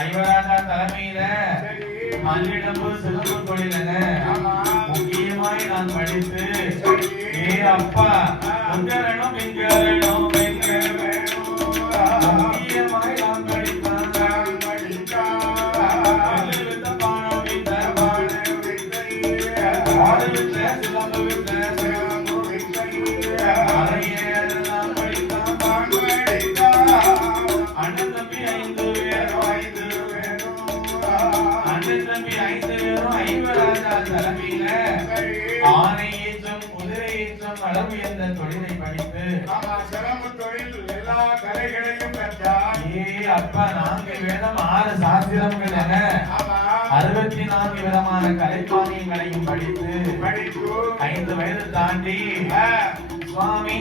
ஐவராசா தலைமையில மல்லிடம்பு சிலம்பு தொழிலன முக்கியமாய் நான் படித்து ஏ அப்பா பொங்கரணும் இங்க வேணும் முக்கியமாய் நான் படித்தான் பாடம் வித்த சிலம்பு வித்த அண்ணன் தம்பி ஐந்து பேரும் ஐவராஜா தலைமையில ஆனை ஏற்றம் குதிரை ஏற்றம் அளவு என்ற தொழிலை படித்து ஏ அப்பா நான்கு வேதம் ஆறு சாஸ்திரங்கள் என அறுபத்தி நான்கு விதமான கலைப்பாணியங்களையும் படித்து ஐந்து வயது தாண்டி சுவாமி